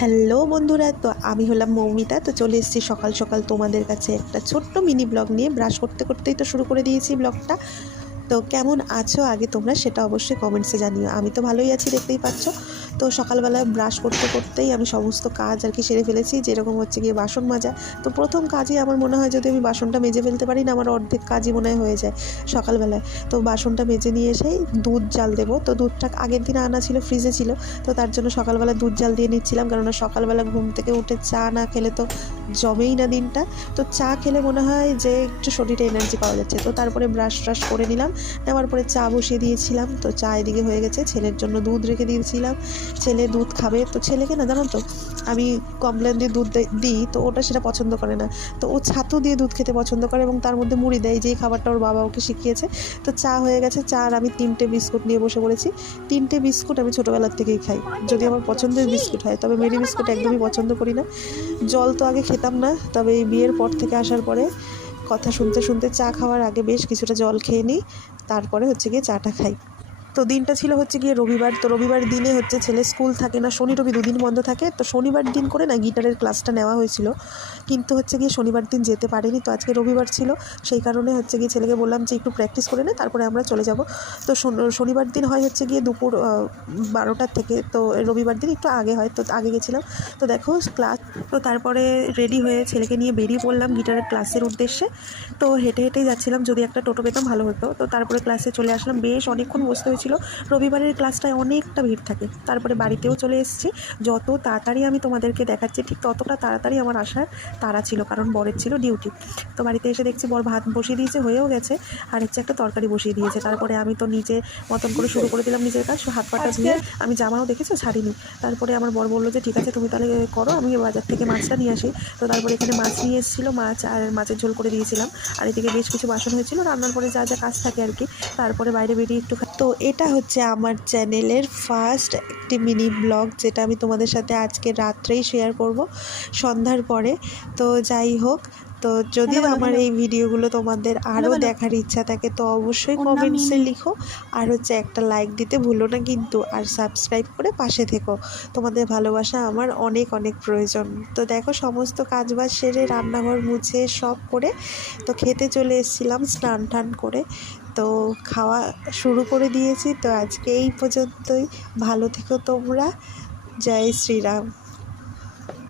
Hello বন্ধুরা, তো আমি হলাম মৌমিতা। তো চলে এসেছি সকাল সকাল তোমাদের কাছে একটা ছোট্ট মিনি ব্লগ নিয়ে। ব্রাশ করতে করতেই তো শুরু করে দিয়েছি ব্লগটা। তো কেমন আছো আগে তোমরা সেটা অবশ্যই কমেন্টসে জানিও। আমি তো ভালোই আছি, দেখতেই পাচ্ছ। তো সকালবেলায় ব্রাশ করতে করতেই আমি সমস্ত কাজ আর কি সেরে ফেলেছি, যেরকম হচ্ছে গিয়ে বাসন মাজা। তো প্রথম কাজই আমার মনে হয় যদি আমি বাসনটা মেজে ফেলতে পারি না, আমার অর্ধেক কাজই মনে হয় হয়ে যায় সকালবেলায়। তো বাসনটা মেজে নিয়ে এসেই দুধ জাল দেবো। তো দুধটা আগের দিন আনা ছিল, ফ্রিজে ছিল। তো তার জন্য সকালবেলা দুধ জাল দিয়ে নিচ্ছিলাম, কেননা সকালবেলা ঘুম থেকে উঠে চা না খেলে তো জমেই না দিনটা। তো চা খেলে মনে হয় যে একটু শরীরে এনার্জি পাওয়া যাচ্ছে। তো তারপরে ব্রাশ ট্রাশ করে নিলাম, নেওয়ার পরে চা বসিয়ে দিয়েছিলাম। তো চা এদিকে হয়ে গেছে, ছেলের জন্য দুধ রেখে দিয়েছিলাম। ছেলে দুধ খাবে। তো ছেলেকে না, জানো তো, আমি কমপ্লেন দিয়ে দুধ দিই, তো ওটা সেটা পছন্দ করে না। তো ও ছাতু দিয়ে দুধ খেতে পছন্দ করে এবং তার মধ্যে মুড়ি দেয়, যেই খাবারটা ওর বাবা ওকে শিখিয়েছে। তো চা হয়ে গেছে, চা আর আমি 3টে বিস্কুট নিয়ে বসে পড়েছি। 3টে বিস্কুট আমি ছোটোবেলার থেকেই খাই, যদি আমার পছন্দের বিস্কুট হয়। তবে মেরি বিস্কুট একদমই পছন্দ করি না। জল তো আগে খেতাম না, তবে এই বিয়ের পর থেকে আসার পরে কথা শুনতে শুনতে চা খাওয়ার আগে বেশ কিছুটা জল খেয়ে নিই, তারপরে হচ্ছে গিয়ে চাটা খাই। তো দিনটা ছিল হচ্ছে গিয়ে রবিবার। তো রবিবার দিনে হচ্ছে ছেলে স্কুল থাকে না, শনি রবি দুদিন বন্ধ থাকে। তো শনিবার দিন করে না গিটারের ক্লাসটা নেওয়া হয়েছিল, কিন্তু হচ্ছে গিয়ে শনিবার দিন যেতে পারিনি। তো আজকে রবিবার ছিল, সেই কারণে হচ্ছে গিয়ে ছেলেকে বললাম যে একটু প্র্যাকটিস করে নে, তারপরে আমরা চলে যাব। তো শনিবার দিন হয় হচ্ছে গিয়ে দুপুর 12টার থেকে। তো রবিবার দিন একটু আগে হয়, তো আগে গেছিলাম। তো দেখো ক্লাস, তো তারপরে রেডি হয়ে ছেলেকে নিয়ে বেরিয়ে পড়লাম গিটারের ক্লাসের উদ্দেশ্যে। তো হেঁটে হেঁটেই যাচ্ছিলাম, যদি একটা টোটো পেতাম ভালো হতো। তো তারপরে ক্লাসে চলে আসলাম, বেশ অনেকক্ষণ বসতে হয়েছিল। রবিবারের ক্লাসটায় অনেকটা ভিড় থাকে। তারপরে বাড়িতেও চলে এসেছি। যত তাড়াতাড়ি আমি তোমাদেরকে দেখাচ্ছি ঠিক ততটা তাড়াতাড়ি আমার আসার তাড়া ছিল, কারণ বরের ছিল ডিউটি। তো বাড়িতে এসে দেখছি বর ভাত বসিয়ে দিয়েছে, হয়েও গেছে, আর হচ্ছে একটা তরকারি বসিয়ে দিয়েছে। তারপরে আমি তো নিজে মতন করে শুরু করে দিলাম নিজের কাজ। হাত পাটা ধুয়ে আমি জামাও দেখেছো ছাড়িনি। তারপরে আমার বর বললো যে ঠিক আছে তুমি তাহলে করো, আমি বাজার থেকে মাছটা নিয়ে আসি। তো তারপরে এখানে মাছ নিয়ে এসেছিলো, মাছ আর মাছের ঝোল করে দিয়েছিলাম। আর এদিকে বেশ কিছু বাসন হয়েছিল, রান্নার পরে যা যা কাজ থাকে আর কি। তারপরে বাইরে বেরিয়ে একটু তো এটা হচ্ছে আমার চ্যানেলের ফার্স্ট একটি মিনি ব্লগ, যেটা আমি তোমাদের সাথে আজকে রাত্রেই শেয়ার করব সন্ধ্যার পরে। তো যাই হোক, তো যদি আমার এই ভিডিওগুলো তোমাদের আরও দেখার ইচ্ছা থাকে তো অবশ্যই কমেন্টসে লিখো, আর হচ্ছে একটা লাইক দিতে ভুলো না কিন্তু, আর সাবস্ক্রাইব করে পাশে থেকো। তোমাদের ভালোবাসা আমার অনেক অনেক প্রয়োজন। তো দেখো সমস্ত কাজবাজ সেরে রান্নাঘর মুছে সব করে তো খেতে চলে এসেছিলাম স্নান টান করে। তো খাওয়া শুরু করে দিয়েছি। তো আজকে এই পর্যন্তই। ভালো থেকো তোমরা। জয় শ্রীরাম।